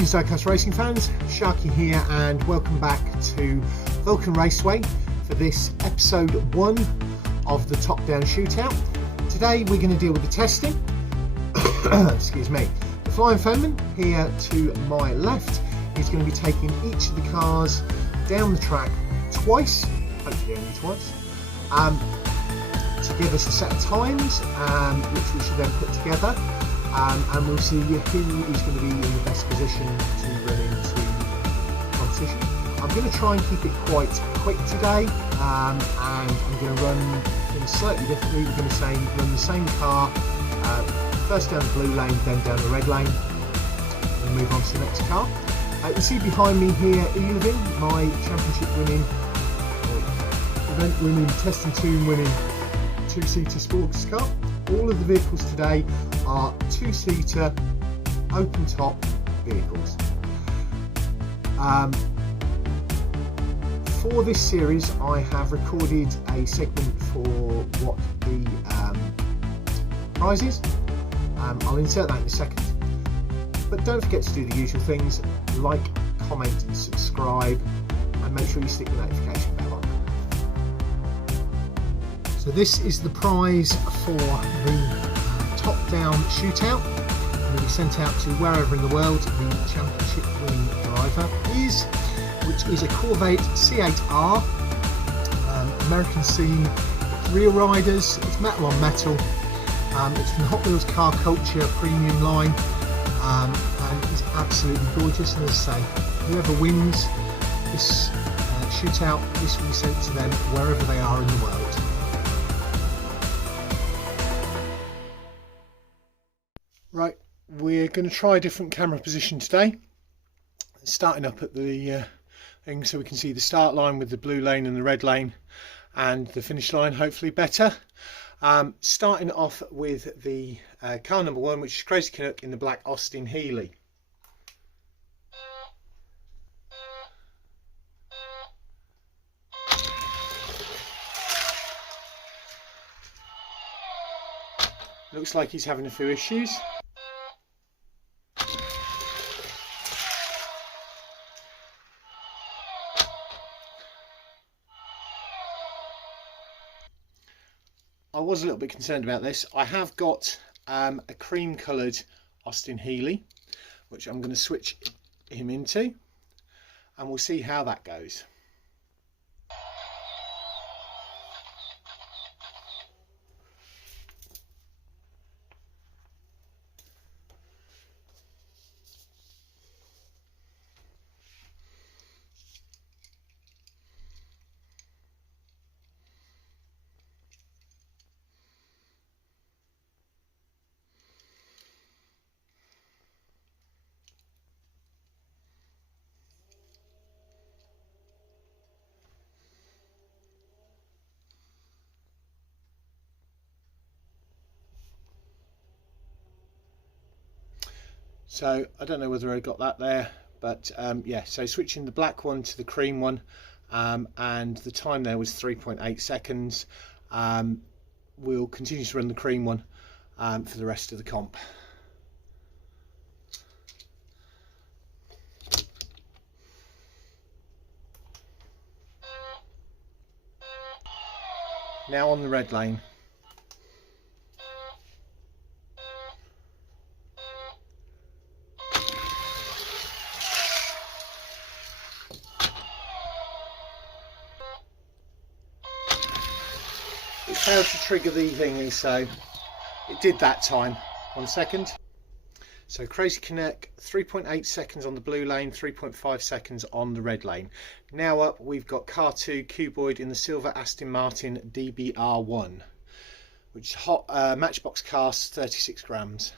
Greetings Diecast Racing fans, Sharky here and welcome back to Vulcan Raceway for this episode 1 of the top-down shootout. Today we're going to deal with the testing. Excuse me. The Flying Fenman here to my left is going to be taking each of the cars down the track twice, hopefully only twice, to give us a set of times which we should then put together. And we'll see who is going to be in the best position to run into competition. I'm going to try and keep it quite quick today, and I'm going to run things slightly differently. We're going to run the same car, first down the blue lane, then down the red lane, and move on to the next car. You can see behind me here Ep1, my championship winning, event winning, test and tune winning two-seater sports car. All of the vehicles today are two-seater open top vehicles. For this series I have recorded a segment for what the prize is. I'll insert that in a second, but don't forget to do the usual things: like, comment, subscribe, and make sure you stick the notification bell on. So this is the prize for the top-down shootout. It will be sent out to wherever in the world the championship winning driver is, which is a Corvette C8R, American scene, rear riders, it's metal on metal, it's from the Hot Wheels Car Culture premium line, and it's absolutely gorgeous. And as I say, whoever wins this shootout, this will be sent to them wherever they are in the world. Right, we're going to try a different camera position today. Starting up at the thing so we can see the start line with the blue lane and the red lane, and the finish line hopefully better. Starting off with the car number 1, which is Crazy Canuck in the black Austin Healey. Looks like he's having a few issues. I was a little bit concerned about this. I have got a cream coloured Austin Healey, which I'm going to switch him into, and we'll see how that goes. So I don't know whether I got that there, but yeah, so switching the black one to the cream one, and the time there was 3.8 seconds. We'll continue to run the cream one for the rest of the comp. Now on the red lane. It failed to trigger the thingy, so it did that time. 1 second. So Crazy Canuck, 3.8 seconds on the blue lane, 3.5 seconds on the red lane. Now up, we've got car 2, Cuboid in the silver Aston Martin DBR1, which is hot, matchbox cast, 36 grams.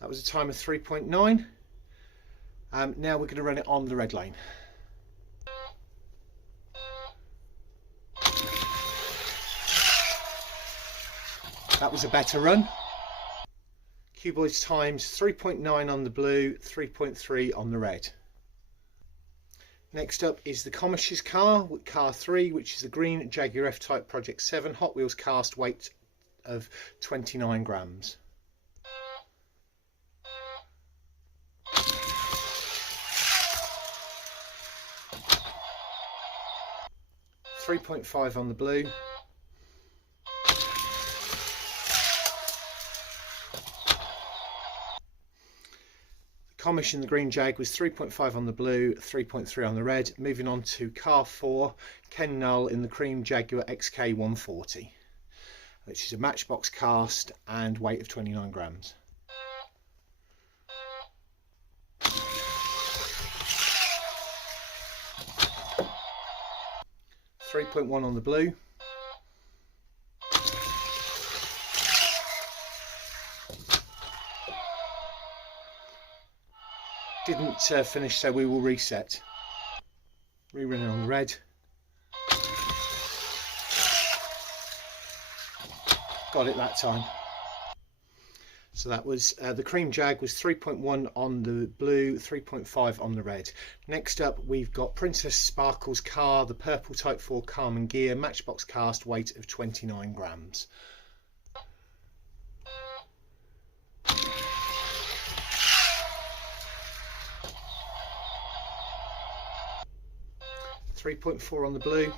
That was a time of 3.9. Now we're going to run it on the red lane. That was a better run. Cuboid's times 3.9 on the blue, 3.3 on the red. Next up is the Comish's car, car 3, which is the green Jaguar F-Type Project 7 Hot Wheels cast, weight of 29 grams. .5 on the blue. Comish in the green Jag was 3.5 on the blue, 3.3 on the red. Moving on to car 4, Ken Null in the cream Jaguar XK 140, which is a matchbox cast and weight of 29 grams. .1 on the blue. Didn't finish, so we will reset. Rerun it on the red. Got it that time. So that was the cream Jag was 3.1 on the blue, 3.5 on the red. Next up we've got Princess Sparkle's car, the purple Type 4 Carmen gear, matchbox cast, weight of 29 grams. .4 on the blue.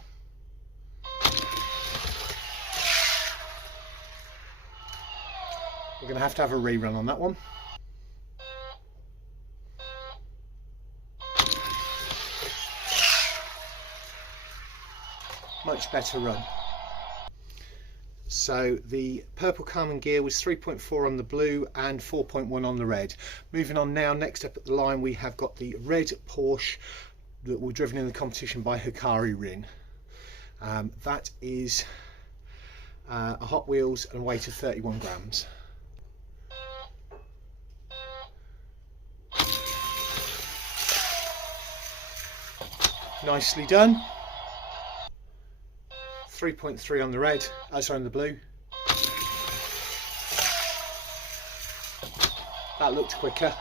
We're going to have a rerun on that one. Much better run. So the purple Carmen gear was 3.4 on the blue and 4.1 on the red. Moving on now, next up at the line we have got the red Porsche that were driven in the competition by Hikari Rin. That is a Hot Wheels and weight of 31 grams. Nicely done. 3.3 on the red, sorry, on the blue. That looked quicker.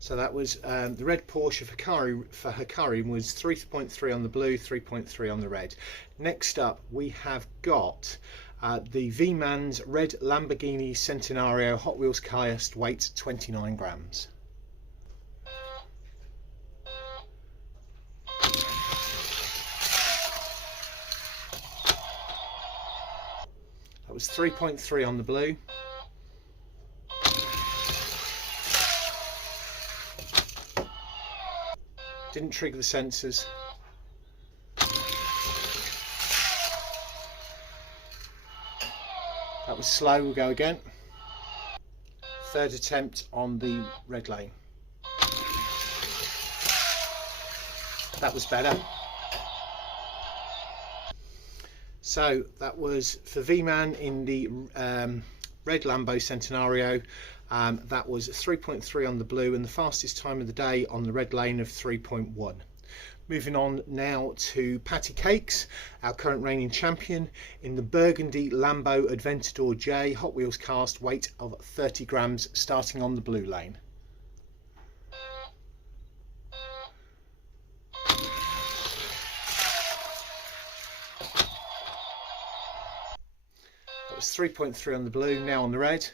So that was the red Porsche for Hikari was 3.3 on the blue, 3.3 on the red. Next up we have got the V-Man's red Lamborghini Centenario Hot Wheels cast, weight 29 grams. That was 3.3 on the blue. Didn't trigger the sensors. That was slow, we'll go again. Third attempt on the red lane. That was better. So that was for V-Man in the red Lambo Centenario. That was 3.3 on the blue and the fastest time of the day on the red lane of 3.1. Moving on now to Patty Cakes, our current reigning champion, in the burgundy Lambo Aventador J Hot Wheels cast, weight of 30 grams, starting on the blue lane. That was 3.3 on the blue, now on the red.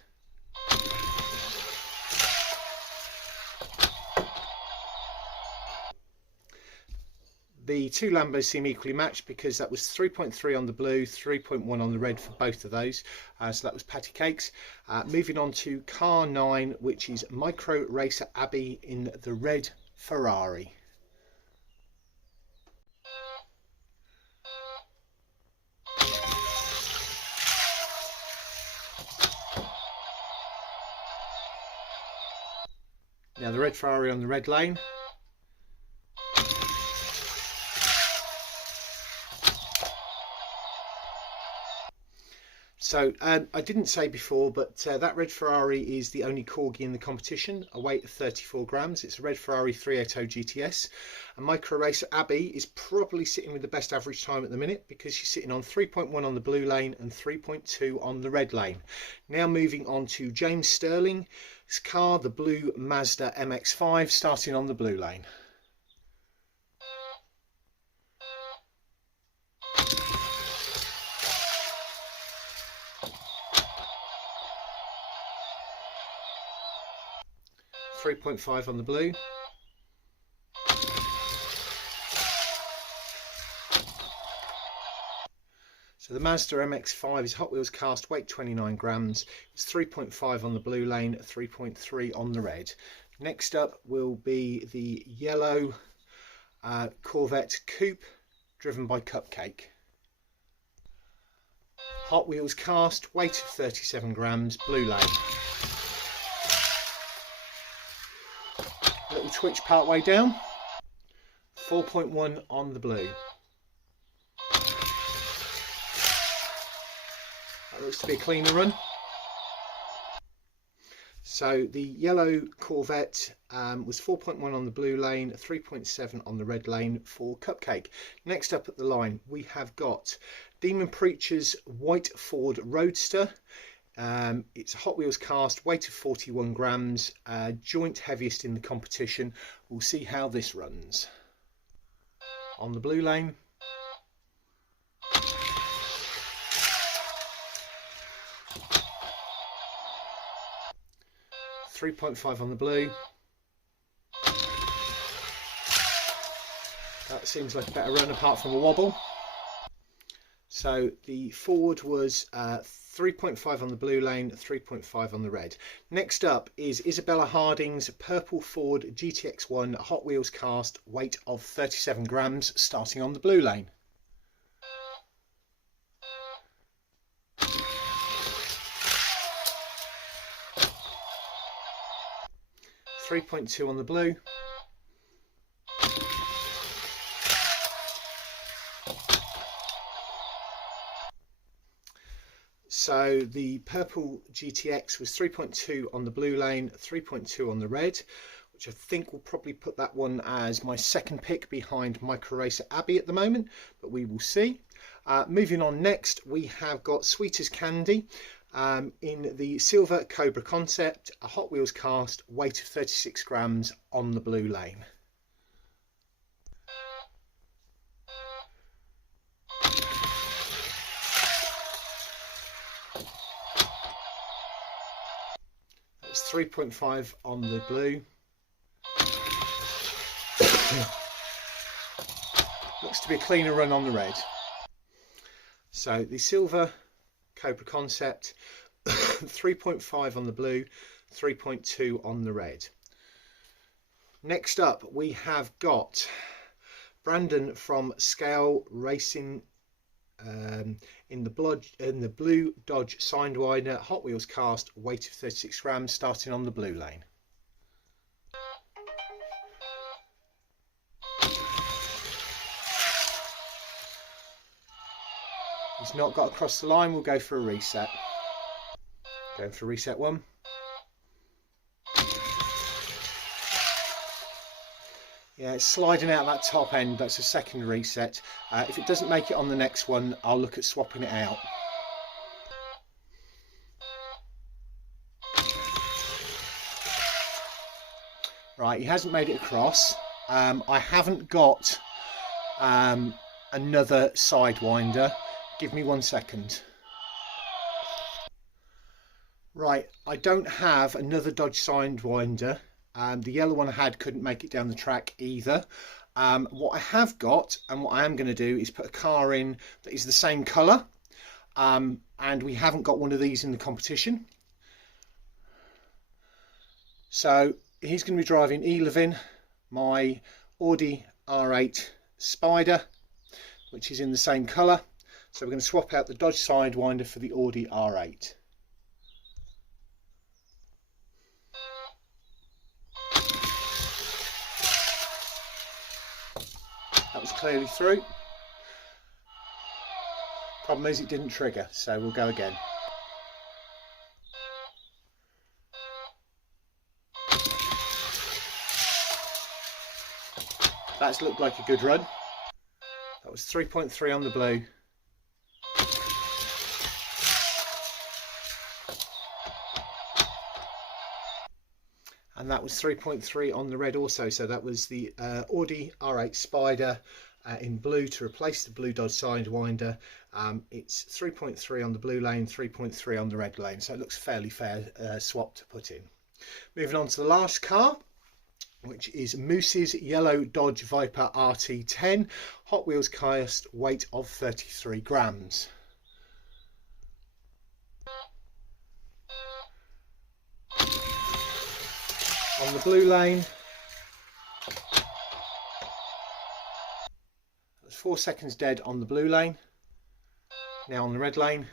The two Lambos seem equally matched because that was 3.3 on the blue, 3.1 on the red for both of those. So that was Patty Cakes. Moving on to car 9, which is Micro Racer Abby in the red Ferrari. Now the red Ferrari on the red lane. So I didn't say before, but that red Ferrari is the only corgi in the competition, a weight of 34 grams. It's a red Ferrari 380 GTS. And Micro Racer Abby is probably sitting with the best average time at the minute because she's sitting on 3.1 on the blue lane and 3.2 on the red lane. Now moving on to James Sterling's car, the blue Mazda MX-5, starting on the blue lane. 3.5 on the blue. So the Mazda MX-5 is Hot Wheels cast, weight 29 grams. It's 3.5 on the blue lane, 3.3 on the red. Next up will be the yellow Corvette Coupe, driven by Cupcake. Hot Wheels cast, weight of 37 grams, blue lane. Little twitch part way down, 4.1 on the blue. That looks to be a cleaner run. So the yellow Corvette was 4.1 on the blue lane, 3.7 on the red lane for Cupcake. Next up at the line, we have got Demon Preacher's white Ford Roadster. It's a Hot Wheels cast, weight of 41 grams, joint heaviest in the competition. We'll see how this runs. On the blue lane. 3.5 on the blue. That seems like a better run apart from a wobble. So the Ford was 3.5 on the blue lane, 3.5 on the red. Next up is Isabella Harding's purple Ford GTX1 Hot Wheels cast, weight of 37 grams, starting on the blue lane. .2 on the blue. So the purple GTX was 3.2 on the blue lane, 3.2 on the red, which I think will probably put that one as my second pick behind Micro Racer Abbey at the moment, but we will see. Moving on next, we have got Sweet as Candy. In the silver Cobra concept, a Hot Wheels cast, weight of 36 grams on the blue lane. That's 3.5 on the blue. Looks to be a cleaner run on the red. So the silver Cobra concept, 3.5 on the blue, 3.2 on the red. Next up we have got Brandon from Scale Racing in the blue Dodge Sidewinder Hot Wheels cast, weight of 36 grams, starting on the blue lane. He's not got across the line, we'll go for a reset. Going for reset one. Yeah, it's sliding out that top end, that's a second reset. If it doesn't make it on the next one, I'll look at swapping it out. Right, he hasn't made it across. I haven't got another Sidewinder. Give me 1 second. Right, I don't have another Dodge Sidewinder. The yellow one I had couldn't make it down the track either. What I have got, and what I am going to do, is put a car in that is the same colour. And we haven't got one of these in the competition. So he's going to be driving E-Levin, my Audi R8 Spider, which is in the same colour. So we're going to swap out the Dodge Sidewinder for the Audi R8. That was clearly through. Problem is it didn't trigger, so we'll go again. That's looked like a good run. That was 3.3 on the blue. And that was 3.3 on the red also, so that was the Audi R8 Spider in blue to replace the blue Dodge Sidewinder. It's 3.3 on the blue lane, 3.3 on the red lane, so it looks fairly fair swap to put in. Moving on to the last car, which is Moose's yellow Dodge Viper RT10, Hot Wheels cast, weight of 33 grams. On the blue lane, that's 4 seconds dead on the blue lane. Now on the red lane.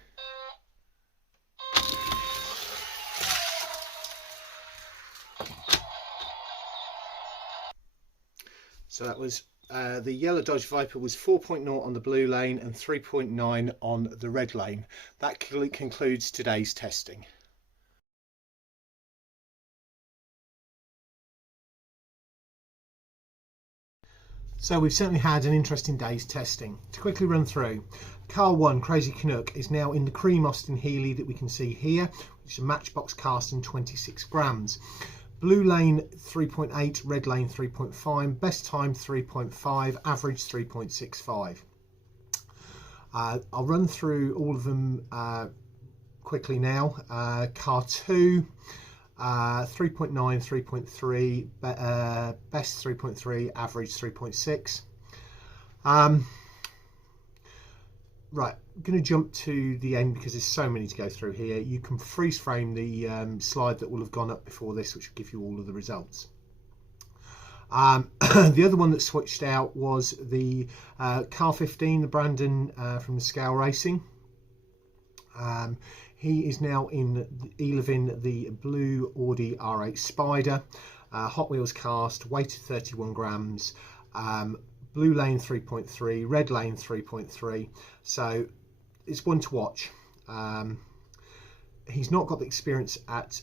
So that was the yellow Dodge Viper was 4.0 on the blue lane and 3.9 on the red lane. That concludes today's testing. So we've certainly had an interesting day's testing. To quickly run through, car 1, Crazy Canuck, is now in the cream Austin Healey that we can see here, which is a matchbox cast and 26 grams. Blue lane 3.8, red lane 3.5, best time 3.5, average 3.65. I'll run through all of them quickly now. Car 2, 3.9, 3.3, best 3.3, average 3.6. Right, I'm going to jump to the end because there's so many to go through here. You can freeze frame the slide that will have gone up before this, which will give you all of the results. The other one that switched out was the car 15, the Brandon from the Scale Racing. He is now in the blue Audi R8 Spider, Hot Wheels cast, weighted 31 grams. Blue lane 3.3, red lane 3.3, so it's one to watch. He's not got the experience at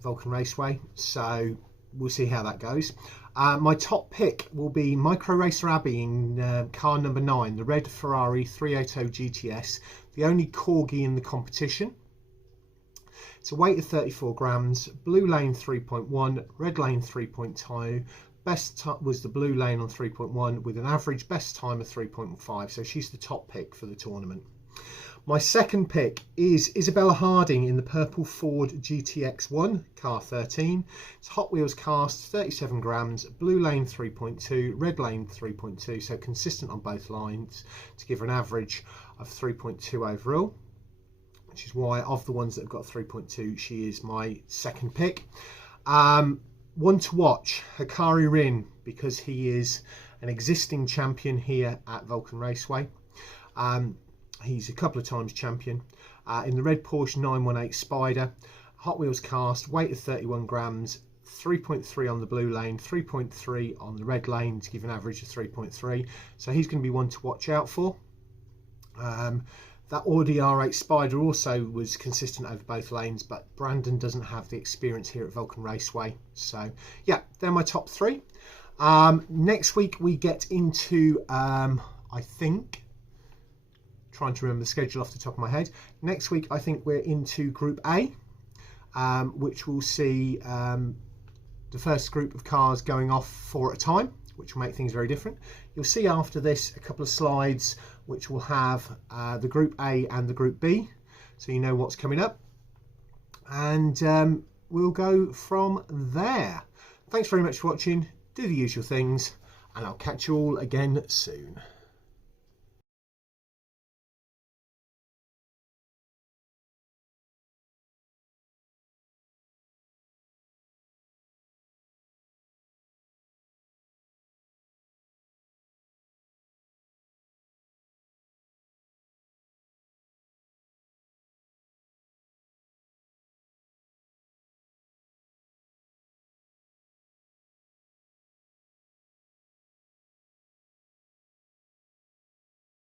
Vulcan Raceway, so we'll see how that goes. My top pick will be Micro Racer Abbey in car number 9, the red Ferrari 380 GTS, the only corgi in the competition. It's a weight of 34 grams, blue lane 3.1, red lane 3.2, best was the blue lane on 3.1 with an average best time of 3.5, so she's the top pick for the tournament. My second pick is Isabella Harding in the purple Ford GTX1, car 13. It's Hot Wheels cast, 37 grams, blue lane 3.2, red lane 3.2, so consistent on both lines to give her an average of 3.2 overall, which is why of the ones that have got 3.2, she is my second pick. One to watch, Hikari Rin, because he is an existing champion here at Vulcan Raceway. He's a couple of times champion. In the red Porsche 918 Spider, Hot Wheels cast, weight of 31 grams, 3.3 on the blue lane, 3.3 on the red lane to give an average of 3.3. So he's going to be one to watch out for. That Audi R8 Spider also was consistent over both lanes, but Brandon doesn't have the experience here at Vulcan Raceway. So yeah, they're my top 3. Next week we get into, I think, trying to remember the schedule off the top of my head. Next week I think we're into Group A, which will see the first group of cars going off 4 at a time, which will make things very different. You'll see after this a couple of slides which will have the Group A and the Group B, so you know what's coming up, and we'll go from there. Thanks very much for watching. Do the usual things, and I'll catch you all again soon.